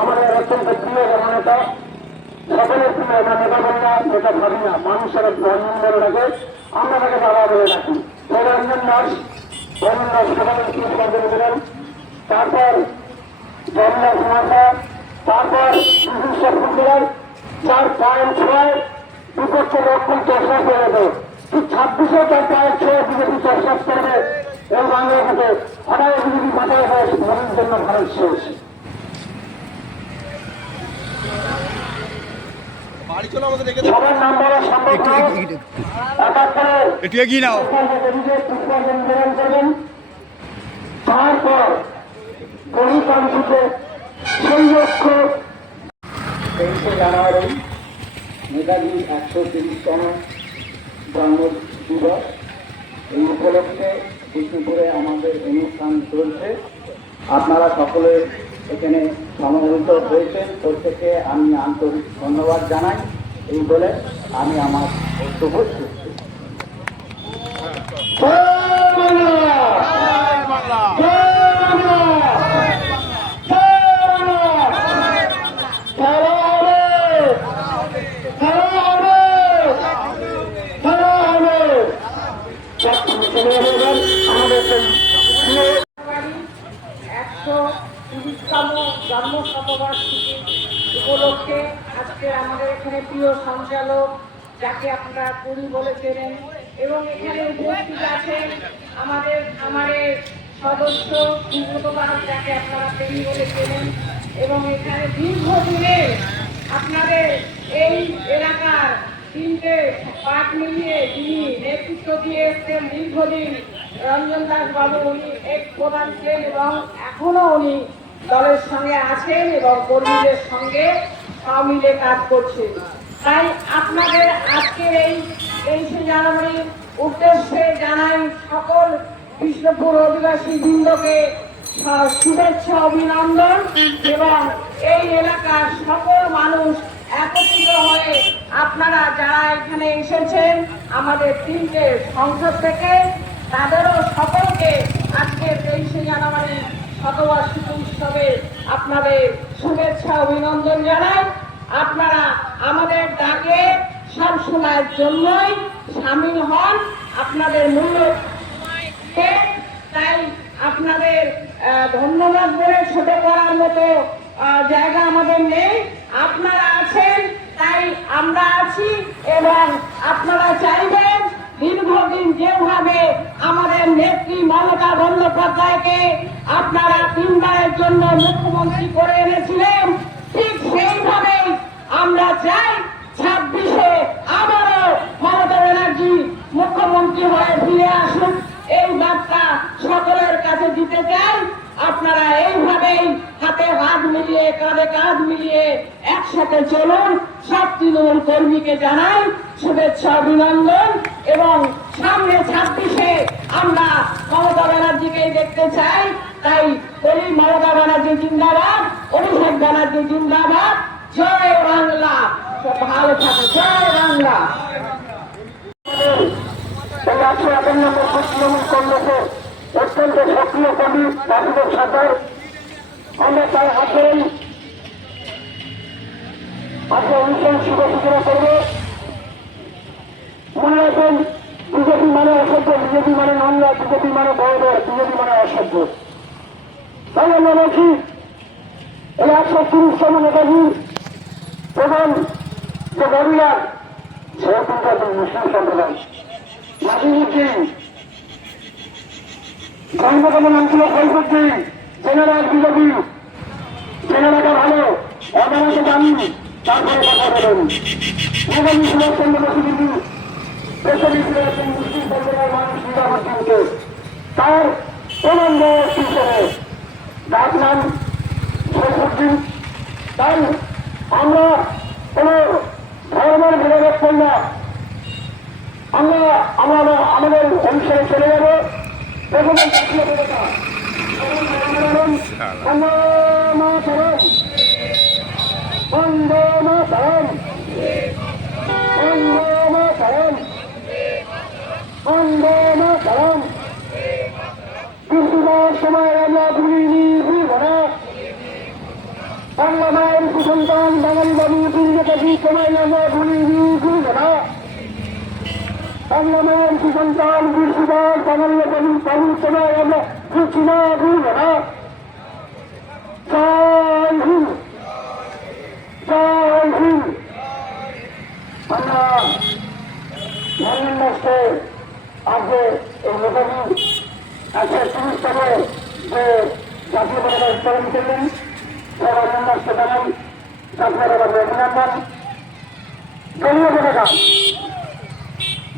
আমাদের অত্যন্ত প্রিয় জননেতা, সকলের প্রিয় নেতা বললা নেতা ভাবি না, মানুষের রঞ্জন বলে ডাকে, আমরা তাকে বাবা বলে ডাকি। রঞ্জন দাস সকলের পুরস্কার করে দিলেন। তারপর জগন্নাথ মাথা, তারপর বিশিষ্ট ফুটবলার 4.6 বিপক্ষে লক্ষ্য চেষ্টা করবে, ঠিক 26-এ 4.6 বিজেপি চেষ্টা করবে। এই বাংলাদেশে হঠাৎ বিজেপি মাথায় মনের জন্য ভারত শেষ। সবার নাম বলা সম্ভব নয়। তারপর গণতান্ত্রিকে সেই লক্ষ্য 23শে জানুয়ারি নেতাজির 130তম জন্মদিবস। এই উপলক্ষে বিষ্ণুপুরে আমাদের অনুষ্ঠান চলছে। আপনারা সকলে এখানে সমবেত হয়েছেন, প্রত্যেকে আমি আন্তরিক ধন্যবাদ জানাই। এই বলে আমি আমার বক্তব্য শেষ করছি। জন্ম শতবার্ষিকী উপলক্ষে আজকে আমাদের এখানে প্রিয় সঞ্চালক, যাকে আপনারা পুরী বলে চেনেন, এবং এখানে উপস্থিত আছেন আমাদের সদস্য সুব্রত পাঠক, যাকে আপনারা প্রেমী বলে চেনেন, এবং এখানে দীর্ঘদিনে আপনাদের এই এলাকার 3টে পার্ট মিলিয়ে যিনি নেতৃত্ব দিয়ে এসছেন দীর্ঘদিন, রঞ্জন দাস বাবু, উনি এক প্রধান ছিলেন এবং এখনো উনি দলের সঙ্গে আছেন এবং কর্মীদের সঙ্গে সব মিলে কাজ করছেন। তাই আপনাদের আজকের এই 23শে জানুয়ারির উদ্দেশ্যে জানাই সকল বিষ্ণুপুর অধিবাসী বৃন্দকে শুভেচ্ছা, অভিনন্দন, এবং এই এলাকার সকল মানুষ একত্রিত হয়ে আপনারা যারা এখানে এসেছেন আমাদের 3টে সংসদ থেকে, তাদেরও সকলকে আজকে 23শে জানুয়ারি শতবার্ষিকী উৎসবে আপনাদের শুভেচ্ছা, অভিনন্দন জানাই। আপনারা আমাদের ডাকে সব সময়ের জন্যই সামিল হন, আপনাদের মূল্য, তাই আপনাদের ধন্যবাদ বলে ছোট করার মতো জায়গা আমাদের নেই। আপনারা আছেন তাই আমরা আছি, এবং আপনারা চাইবেন দীর্ঘদিন যেভাবে আমাদের নেত্রী মমতা বন্দ্যোপাধ্যায়কে আপনারা 3বারের জন্য মুখ্যমন্ত্রী করে এনেছিলেন, ঠিক সেইভাবেই আমরা চাই 26-এ আবারও মমতা ব্যানার্জি মুখ্যমন্ত্রী হয়ে ফিরে আসুন। এই বার্তা সকলের কাছে দিতে চাই। আপনারা এইভাবেই হাতে হাত মিলিয়ে, কাঁধে কাঁধ মিলিয়ে একসাথে চলুন। সব তৃণমূল কর্মীকে জানাই শুভেচ্ছা, অভিনন্দন, এবং সামনে 26-এ আমরা মমতা ব্যানার্জিকেই দেখতে চাই। তাই বলি, মমতা ব্যানার্জি জিন্দাবাদ, অভিষেক ব্যানার্জি জিন্দাবাদ। জয় বাংলা, ভালো থাকে, জয় বাংলা। তৃণমূল কংগ্রেসের অত্যন্ত সক্রিয় কর্মী বাসুদেব সরকার, আমরা তার হাতেই আজকে অনুষ্ঠান শুভ সূচনা করব। মনে রাখবেন, বিজেপি মানে অসভ্য, বিজেপি মানে নোংরা, বিজেপি মানে বড়, বিজেপি মানে অসভ্য। তাই আমরা বলছি, এই 130তম নেতাজি প্রধান যে গরিলার, সে কিন্তু মুসলিম সম্প্রদায়। নাজিমুদ্দিন জন্মগ্রহণ নাম ছিল সাইফুদ্দিন, জেনারেল বিজেপি, জেনারেলটা ভালো, অদালতে দামি, তারপরে কথা বলেন। নেতাজি সুভাষচন্দ্র বসু কিন্তু প্রেসিডেন্ট ছিলেন মুসলিম সম্প্রদায়ের মানুষ নিরাপত্তাকে, তার প্রমাণ হিসেবে ডাক নাম শেখুদ্দিন। তাই আমরা কোনো ধর্মের ভেদাভেদ করি না। আমরা আমাদের অনুসারে চলে যাবো। দেখুন জাতীয় পতাকা বন্দে মাতরম, বন্দে মাতরম, বন্দে মাতরম, বন্দে মাতরম। বৃষ্টিবার সময় আমরা ভুলিনি, ভুলব না। বাংলা মায়ের কুসন্তান বাঙালি বাবু পিঞ্জকাশি সময় আমরা ভুলিনি, ভুলব না। বাংলা মায়ের কুসন্তান বৃষ্টিবার বাঙালি বাবু সময় আমরা ভুলছি না, ভুলব না। জয় হিন্দ, জয় হিন্দ। আমরা ধর্মের রাষ্ট্রে আজকে এই নেতাজি 130তম যে জাতীয় পতাকা উত্তোলন করলেন, তার অভিনন্দন জানাই, জাতীয় পতাকা অভিনন্দন। দলীয় পতাকা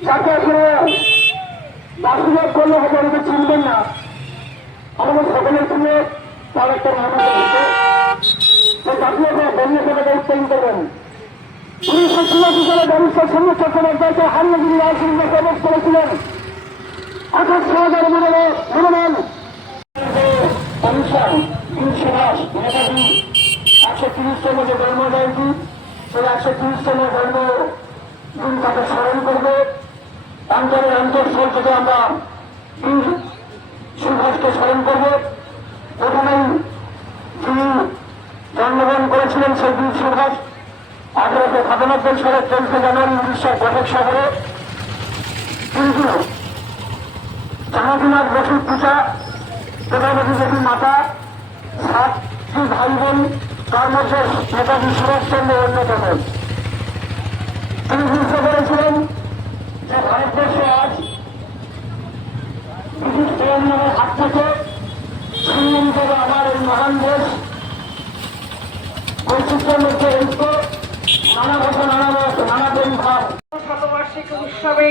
যাকে আসলে বাসুদেব করলে হয়তো অনেকে চিনবেন না, আমাদের সকলের সঙ্গে তার একটা নাম আছে, জাতীয় দলীয় পতাকা উত্তোলন করবেন। 1986 সালে ব্যারিস্টার সমীর চট্টোপাধ্যায়কে হারিয়ে তিনি রাজনীতিতে প্রবেশ করেছিলেন। 28,000 মনোনয়ন অনুষ্ঠান 300 মাস নেতাজি 130তম যে জন্ম জয়ন্তী, সেই 130তম জন্মদিন তাকে স্মরণ করবে। অন্তরের অন্তঃস্থল থেকে আমরা বীর সুভাষকে স্মরণ করব। প্রথমেই যিনি জন্মগ্রহণ করেছিলেন সেই বীর সুভাষ 1897 সালের 13 জানুয়ারি 1965 শহরে। কিন্তু জানাদিনাথ বসুর পিতা, প্রধানমন্ত্রী দেবী মাতা, 7টি ভাই বোন, তার মধ্যে নেতাজি সুভাষচন্দ্র অন্যতম। তিনি বুঝতে পেরেছিলেন যে ভারতবর্ষ আজ ব্রিটিশ প্রজন্মের হাত থেকে ছিনিয়ে নিতে হবে আমার এই মহান দেশ। বৈচিত্র্যের মধ্যে ঐক্য, নানা ভাষা, নানা মত, নানা প্রেম ভাব। শতবার্ষিকী উৎসবে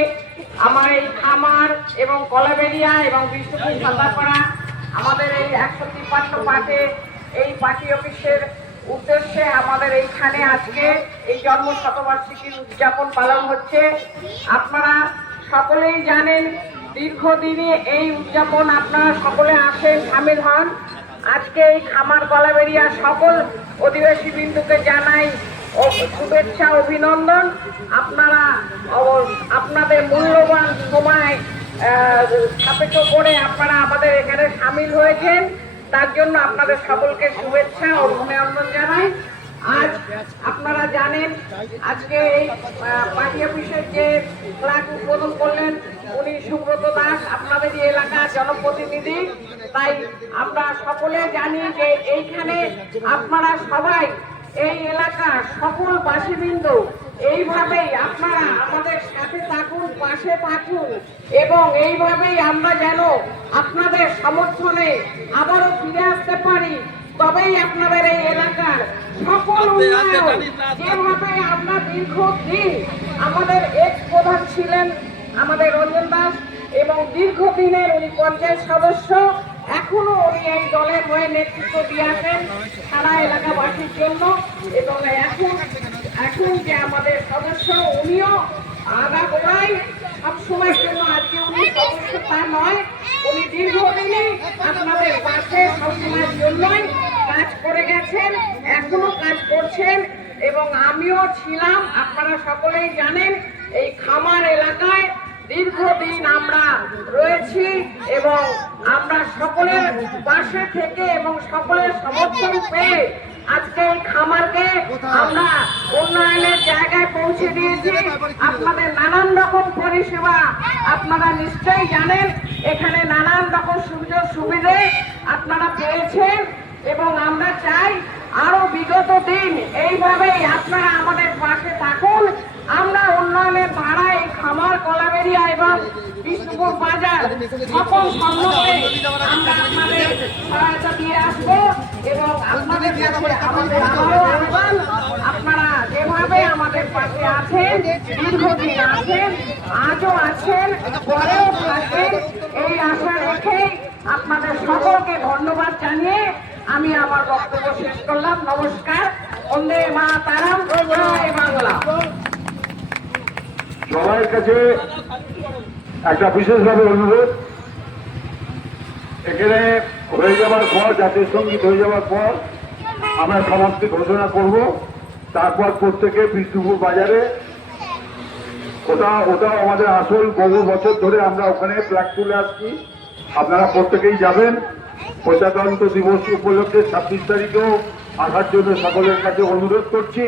আমার এই খামার এবং কলাবেরিয়া এবং বিষ্ণুপুর সাদাপাড়া আমাদের এই 153 পার্টে এই পার্টি অফিসের উদ্দেশ্যে আমাদের এইখানে আজকে এই জন্ম শতবার্ষিকীর উদযাপন পালন হচ্ছে। আপনারা সকলেই জানেন, দীর্ঘদিনে এই উদযাপন আপনারা সকলে আসেন, সামিল হন। আজকে এই খামার কলাবেরিয়া সকল অধিবাসী বিন্দুকে জানাই শুভেচ্ছা, অভিনন্দন। আপনারা আপনাদের মূল্যবান সময় সাপেক্ষ করে আপনারা আমাদের এখানে সামিল হয়েছেন, তার জন্য আপনাদের সকলকে শুভেচ্ছা ও অভিনন্দন জানাই। আজ আপনারা জানেন, আজকে এই পার্টি অফিসের যে ফ্ল্যাগ উদ্বোধন করলেন উনি সুব্রত দাস, আপনাদের এই এলাকার জনপ্রতিনিধি। তাই আমরা সকলে জানি যে এইখানে আপনারা সবাই এই এলাকার সকল বাসিবৃন্দ এইভাবেই আপনারা আমাদের সাথে থাকুন, পাশে থাকুন এবং এইভাবেই আমরা যেন আপনাদের সমর্থনে আবারও ফিরে আসতে পারি। তবেই আপনাদের এই এলাকার সকল উন্নয়ন, যেভাবে আমরা দীর্ঘদিন, আমাদের এক্স প্রধান ছিলেন আমাদের রঞ্জন দাস এবং দীর্ঘদিনের উনি পঞ্চায়েত সদস্য, এখনো উনি এই দলের হয়ে নেতৃত্ব দিয়ে আসেন সারা এলাকাবাসীর জন্য। এবং এখন যে আমাদের সদস্য উনিও আগাগোড়াই সবসময়ের জন্য, আজকে উনি সদস্য তা নয়, উনি দীর্ঘদিনই আপনাদের পাশে সবসময়ের জন্যই কাজ করে গেছেন, এখনো কাজ করছেন এবং আমিও ছিলাম। আপনারা সকলেই জানেন এই খামার এলাকায় দীর্ঘদিন আমরা রয়েছি এবং আমরা সকলের পাশে থেকে এবং সকলের সমর্থন পেয়ে আজকে এই খামারকে আমরা উন্নয়নের জায়গায় পৌঁছে দিয়েছি। আপনাদের নানান রকম পরিষেবা আপনারা নিশ্চয়ই জানেন, এখানে নানান রকম সুযোগ সুবিধে আপনারা পেয়েছেন এবং আমরা চাই আরো বিগত দিন এইভাবেই আপনারা আমাদের পাশে থাকুন। আমরা উন্নয়নের ধারায় এই খামার, কলাবেরিয়া এবং বিষ্ণুপুর বাজার সকল সম্বন্ধে আমরা আপনাদের সহায়তা দিয়ে আসবো এবং আপনাদের কাছে আমাদের আবারও আহ্বান, আপনারা যেভাবে আমাদের পাশে আছেন, দীর্ঘদিন আছেন, আজও আছেন, পরেও থাকবেন, এই আশা রেখে আপনাদের সকলকে ধন্যবাদ জানিয়ে আমি আমার বক্তব্য শেষ করলাম। নমস্কার। বন্দে মাতরম, জয় বাংলা। সবার কাছে একটা বিশেষভাবে অনুরোধ, এখানে হয়ে যাওয়ার পর, জাতীয় সঙ্গীত হয়ে যাওয়ার পর আমরা সমাপ্তি ঘোষণা করব। তারপর প্রত্যেকে বিষ্ণুপুর বাজারে, ওটাও আমাদের আসল, বহু বছর ধরে আমরা ওখানে ফ্ল্যাগ তুলে আসছি। আপনারা প্রত্যেকেই যাবেন। প্রজাতন্ত্র দিবস উপলক্ষে 26 তারিখেও আসার জন্য সকলের কাছে অনুরোধ করছি।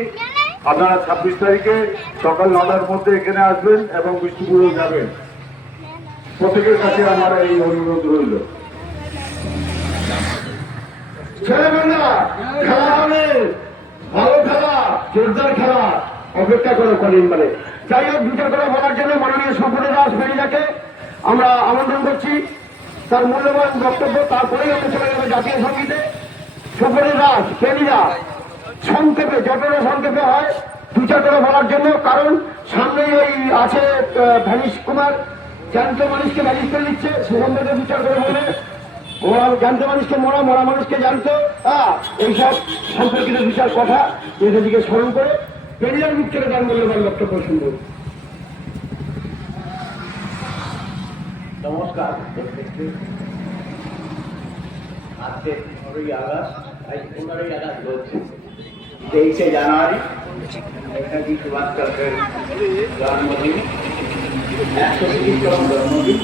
আপনারা 26 তারিখে সকাল 9টার মধ্যে এখানে আসবেন এবং বিষ্ণুপুরেও যাবেন। প্রত্যেকের কাছে আমার এই অনুরোধ রইল। ছেলেমেয়েরা খেলা হবে, ভালো খেলা, জোরদার খেলা, অপেক্ষা করে করেন বলে। যাই হোক, বিচার করে বলার জন্য মাননীয় সম্পূর্ণ দাস বেরিয়াকে আমরা আমন্ত্রণ করছি তার মূল্যবান বক্তব্য। তারপরেই আমরা চলে যাবো জাতীয় সঙ্গীতে। সম্পূর্ণ দাস বেরিয়া সংক্ষেপে, যতটা সংক্ষেপে হয় বিচার করে বলার জন্য, কারণ সামনেই ওই আছে ভ্যানিশ কুমার, জ্যান্ত মানুষকে ভ্যানিশ করে দিচ্ছে, সে সম্পর্কে বিচার করে বলে। জানতো মানুষকে মরা, মরা মানুষকে জানতো, এইসব সম্পর্কিত বিচার কথা নিজেদিকে স্মরণ করে পেরিয়ার মুখ থেকে তার মূল্যবান বক্তব্য শুনব। নমস্কার। আজকে 15ই আগস্ট, 15ই বলছি, 23শে জানুয়ারি নেতাজি সুভাষচন্দ্রের জন্মদিন, 130তম জন্মদিন।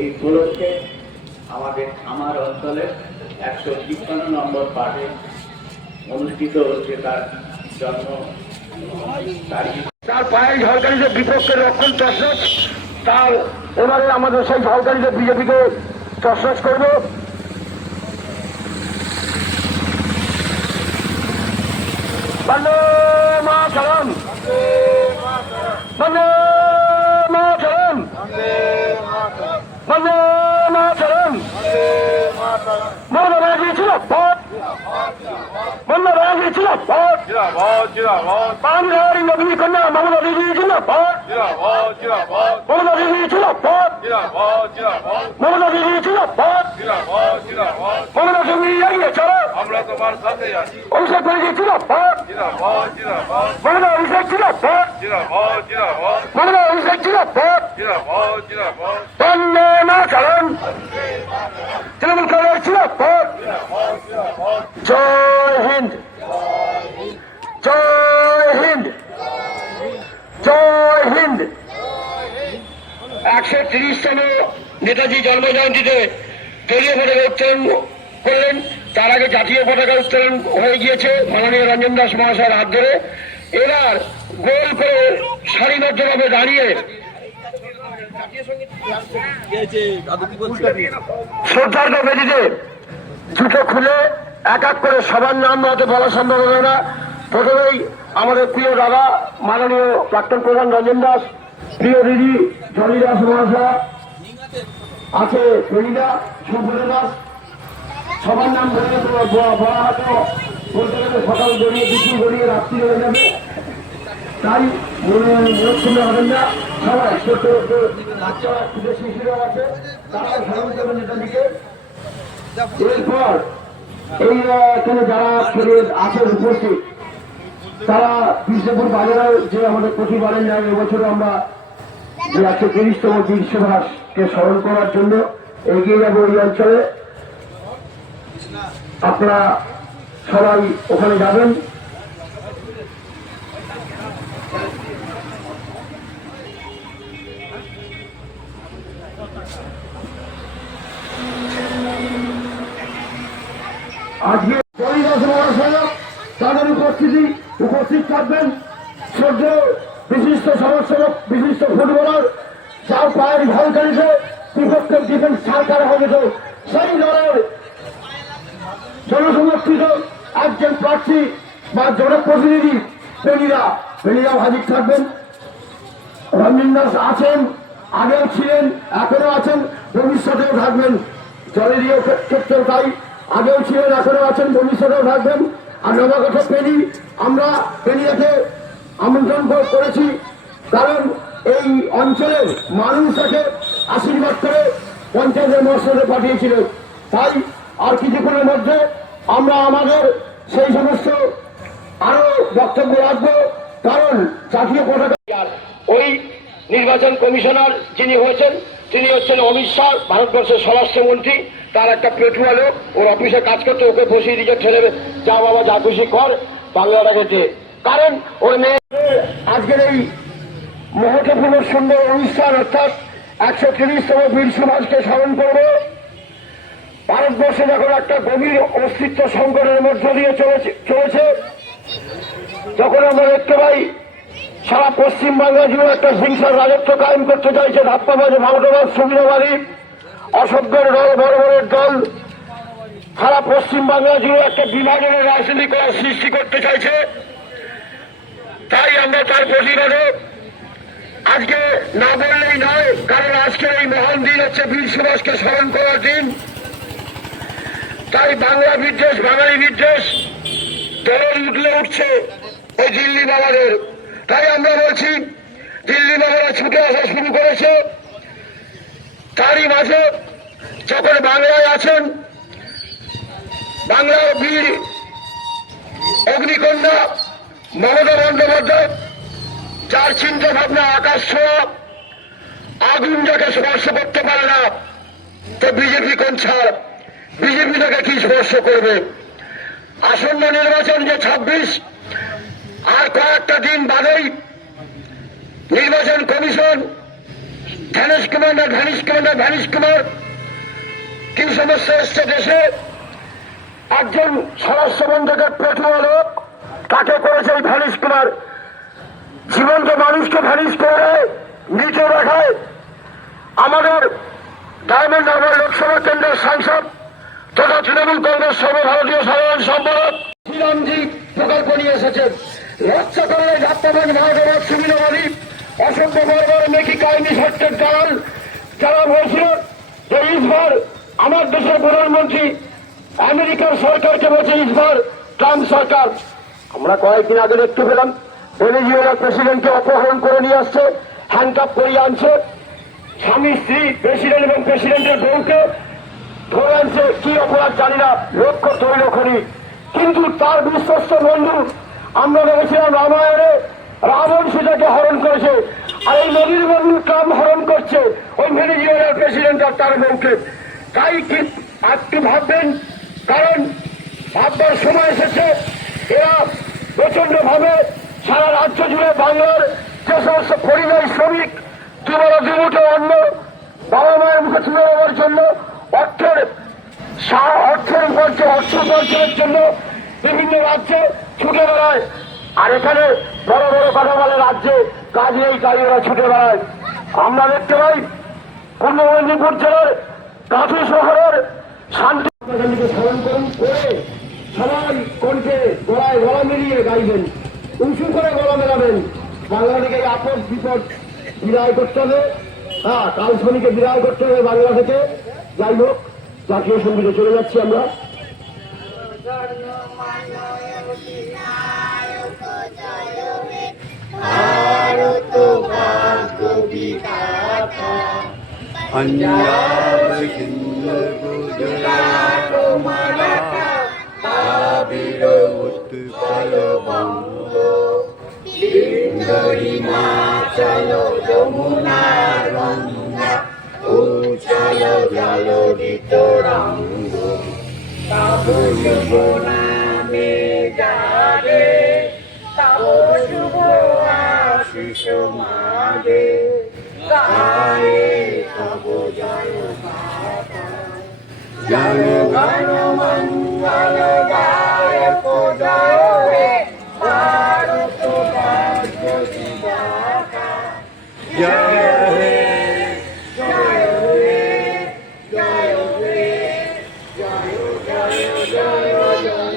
এই উপলক্ষে আমার অঞ্চলে 153 নম্বর পার্টে অনুষ্ঠিত হচ্ছে তার জন্ম তারিখ। তার পায়ের ঝলকানিদের বিপক্ষে রক্ষণ তসরস, তার এবারে আমাদের সেই ঝলকানিদের বিজেপিকে তসরস করব। বন্দে মাতরম, বন্দে মাতরম, বন্দে মাতরম। মমতা ব্যানার্জি ছিল ভোট, মমতা ব্যানার্জি ছিল ভোট, বাংলার নবী কন্যা মমতা দিদি ছিল ভোট, মমতা দিদি ছিল ভোট, মমতা দিদি ছিল ভোট, মমতা সঙ্গী এগিয়ে চলো, আমরা তোমার সাথে আছি। অভিষেক ব্যানার্জি ছিল ভোট, জিরাবাদ, জিরাবাদ, মমতা অভিষেক ছিল ভোট, জিরাবাদ, জিরাবাদ, মমতা অভিষেক ছিল ভোট। জিরাবাদ, জিরাবাদ, বন্দে মাতরম, তৃণমূল কংগ্রেস ছিল ভোট। জয় হিন্দ, জয় হিন্দ, জয় হিন্দ। 130তম নেতাজি জন্মজয়ন্তীতে দলীয় পতাকা উত্তোলন করলেন। তার আগে জাতীয় পতাকা উত্তোলন হয়ে গিয়েছে মাননীয় রঞ্জন দাস মহাশয়ের হাত ধরে। এবার গোল করে সারিবদ্ধভাবে দাঁড়িয়ে শ্রদ্ধার্ঘ বেদিতে জুতো খুলে এক এক করে সবার নাম হয়তো বলা সম্ভব হবে না। প্রথমেই আমাদের প্রিয় দাদা মাননীয় প্রাক্তন প্রধান রঞ্জন দাস, প্রিয় দিদি জলি দাস মহাশয় আছে, ফেরিদা সম্পূর্ণ দাস, সবার নাম বলে বলা হয়তো বলতে গেলে সকাল গড়িয়ে, বিকেল গড়িয়ে, রাত্রি হয়ে যাবে, তাই মনে করলে হবেন না। সবাই ছোট বাচ্চারা, ক্ষুদে শিশুরা আছে, তারা স্মরণ করবেন নেতাজিকে। এরপর এই এখানে যারা আছেন উপস্থিত, তারা বিষ্ণুপুর বাজারে যে আমাদের প্রতিবারের ন্যায় এবছরে আমরা যে 130তম বীর সুভাষকে স্মরণ করার জন্য এগিয়ে যাবো এই অঞ্চলে। আপনারা সবাই ওখানে যাবেন। আজকে তাদের উপস্থিত থাকবেন শ্রদ্ধেয় বিশিষ্ট সমাজসেবক, বিশিষ্ট ফুটবলার, যার পায়ের ঝলকানিতে বিপক্ষে ডিফেন্স ছাড় করা হয়েছিল, সেই দলের জনসমর্থিত একজন প্রার্থী বা জনপ্রতিনিধি বেনিরাও হাজির থাকবেন। রঞ্জন দাস আছেন, আগেও ছিলেন, এখনো আছেন, ভবিষ্যতেও থাকবেন। জলেরীয় ক্ষেত্রেও তাই, আগেও ছিলেন, এখনো আছেন, ভবিষ্যতেও থাকবেন। আর নবাগত পেনি, আমরা পেনিয়াকে আমন্ত্রণ করেছি, কারণ এই অঞ্চলের মানুষ তাকে আশীর্বাদ করে পঞ্চায়েতের মর্যাদা পাঠিয়েছিল। তাই আর কিছুক্ষণের মধ্যে আমরা আমাদের সেই সমস্ত আরো বক্তব্য রাখবো, কারণ জাতীয় পতাকা ওই নির্বাচন কমিশনার যিনি হয়েছেন তিনি হচ্ছেন অমিত শাহ, ভারতবর্ষের স্বরাষ্ট্রমন্ত্রী। তার একটা পেটুয়ালো ওর অফিসে কাজ করতে, ওকে বসিয়ে দিকে ঠেলে যা বাবা যা খুশি কর বাংলাটাকে যে, কারণ ওর মেয়ে আজকের এই মহত্বপূর্ণ সুন্দর অনুষ্ঠান অর্থাৎ 130তম বীর সুভাষকে স্মরণ করবে। ভারতবর্ষে যখন একটা গভীর অস্তিত্ব সংকটের মধ্য দিয়ে চলেছে, যখন আমরা দেখতে পাই সারা পশ্চিম বাংলা জুড়ে একটা হিংসার রাজত্ব কায়েম করতে চাইছে ধাপ্পাবাজ, ভারতবাদ, সুবিধাবাদী, অসভ্যের দল, বড় দল সারা পশ্চিম বাংলা জুড়ে একটা বিভাজনের রাজনীতি করার সৃষ্টি করতে চাইছে। তাই আমরা তার প্রতিবাদে আজকে না বললেই নয়, কারণ আজকের এই মহান দিন হচ্ছে বীর সুভাষকে স্মরণ করার দিন। তাই বাংলা বিদ্বেষ, বাঙালি বিদ্বেষ দলের উঠলে উঠছে ওই দিল্লি বাবাদের। তাই আমরা বলছি দিল্লি বাবারা ছুটে আসা শুরু করেছে। তারই মাঝে যখন বাংলায় আছেন বাংলার বীর অগ্নিকন্যা মমতা বন্দ্যোপাধ্যায়, যার চিন্তা ভাবনা আকাশ ছোঁয়া, আগুন যাকে স্পর্শ করতে পারে না, তো বিজেপি কোন ছাড়, বিজেপি তাকে কি স্পর্শ করবে। আসন্ন নির্বাচন যে 26, আর কয়েকটা দিন বাদেই নির্বাচন কমিশন ধ্যানেশ কুমার কি সমস্যা এসছে দেশে, একজন স্বরাষ্ট্রমন্ত্রকের পেটুয়া লোক তাকে করেছে এই ধ্যানেশ কুমার, জীবন্ত মানুষকে ভ্যানিশ করে মৃত দেখায়। আমাদের ডায়মন্ড হারবার লোকসভা কেন্দ্রের সাংসদ তথা তৃণমূল কংগ্রেস সর্বভারতীয় সাধারণ সম্পাদক শ্রীরামজি প্রকল্প নিয়ে এসেছেন। লজ্জা করে ধাপ্পাবাজ, ভারতবাদ, সুবিধাবাদী, অসভ্য বর্বর মেকি কাহিনী সত্যের দালাল যারা বলছিল যে ইসবার আমার দেশের প্রধানমন্ত্রী আমেরিকার সরকারকে বলছে ইসবার ট্রাম্প সরকার। আমরা কয়েকদিন আগে দেখতে পেলাম ভেনেজুয়েলার প্রেসিডেন্টকে অপহরণ করে নিয়ে আসছে, হ্যান্ডকাপ করিয়ে আনছে, স্বামী স্ত্রী প্রেসিডেন্ট এবং প্রেসিডেন্টের বউকে ধরে আনছে, কি অপরাধ জানি না, লক্ষ তৈল খনি। কিন্তু তার বিশ্বস্ত বন্ধু, আমরা দেখেছিলাম রামায়ণে রাবণ সীতাকে হরণ করেছে, আর এই নদীর বন্ধু ট্রাম্প হরণ করছে ওই ভেনেজুয়েলার প্রেসিডেন্ট আর তার বউকে। তাই কি একটু ভাববেন, কারণ ভাববার সময় এসেছে। এরা প্রচন্ড ভাবে সারা রাজ্য জুড়ে বাংলার যে সমস্ত পরিযায়ী শ্রমিক দুমুঠো অন্য বাবা মায়ের মুখে তুলে দেওয়ার জন্য অর্থের অর্থ উপার্জনের জন্য বিভিন্ন রাজ্যে ছুটে বেড়ায়, আর এখানে বড় বড় কথা বলে রাজ্যে কাজ নেই, তাই ওরা ছুটে বেড়ায়। আমরা দেখতে পাই পূর্ব মেদিনীপুর জেলার কাঁথি শহরের শান্তি স্মরণ করুন করে সবাই কণ্ঠে গলায় গলা মিলিয়ে গাইবেন, উঁচু করে গলা মেলাবেন। বাংলা থেকে আপদ বিপদ বিদায় করতে হবে, হ্যাঁ কাল শনিকে বিদায় করতে হবে বাংলা থেকে। যাই হোক, জাতীয় সঙ্গীতে চলে যাচ্ছি আমরা। पंजाब सिंध गुजरात मराठा द्राविड़ उत्कल बंग बिंदु हिमाचल यमुना गंगा उच्चल जलधित रंग तब शुभ नामे जागे तब शुभ आशीष मागे गाये तब जय गाथा जय गण मंगल दायक जय हे भारत भाग्य विधाता जय हे जय हे जय हे जय जय जय जय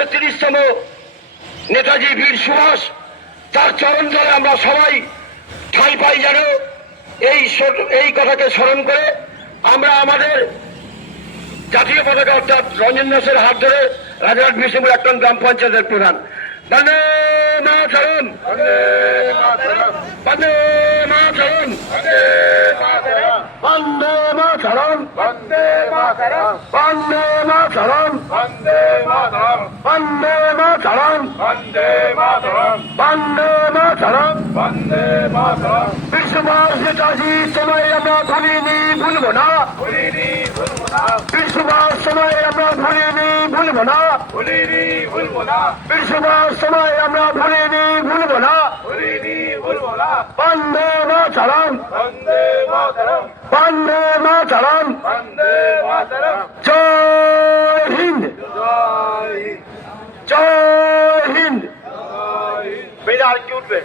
130তম নেতাজি বীর সুভাষ, তার চরণ ধরে আমরা সবাই ঠাঁই পাই যেন এই কথাকে স্মরণ করে আমরা আমাদের জাতীয় পতাকা অর্থাৎ রঞ্জন দাসের হাত ধরে রাজারহাট বিষ্ণুপুর 1 নং গ্রাম পঞ্চায়েতের প্রধান বন্দে মাতরম, বন্দে মাতরম, বন্দে মাতরম, বন্দে মাতরম, বন্দে মাতরম, বন্দে মাতরম, বন্দে মাতরম, বন্দে মাতরম, বন্দে মাতরম। বন্দে মাতরম। বীর সুভাষ নেতাজি তোমায় আমরা ভুলিনি ভুলবো না, ভুলিনি ভুলবো না, বীর সুভাষ তোমায় আমরা ভুলিনি ভুলবো না, ভুলিনি ভুলবো না, বীর সুভাষ তোমায় আমরা ভুলিনি ভুলবো না। ভুলিনি ভুলবো না। বন্দে মাতরম, বন্দে মাতরম, বন্দে মাতরম। বন্দে মাতরম। জয় হিন্দ, জয় হিন্দ, জয় হিন্দ, জয় হিন্দ, বেদার কি উঠবে,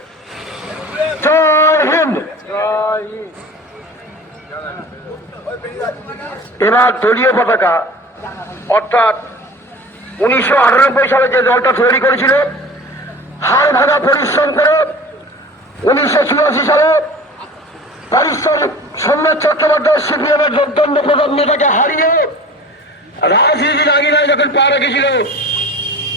জয় হিন্দ। জয় হিন্দ। এবার দলীয় পতাকা অর্থাৎ 1998 সালে যে দলটা তৈরি করেছিল, হাড় ভাঙা পরিশ্রম করে 1984 সালে ব্যারিস্টার সোমনাথ চট্টোপাধ্যায় সিপিএমের দুর্দণ্ড প্রধান নেতাকে হারিয়ে রাজনীতির আগিনায় যখন পা রেখেছিল,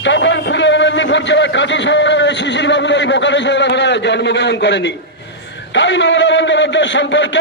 তখন পূর্ব মেদিনীপুর জেলার কাঁচি শহরের শিশির বাবুর এই বোকাটে শহরে জন্মগ্রহণ করেনি। তাই মমতা বন্দ্যোপাধ্যায়ের সম্পর্কে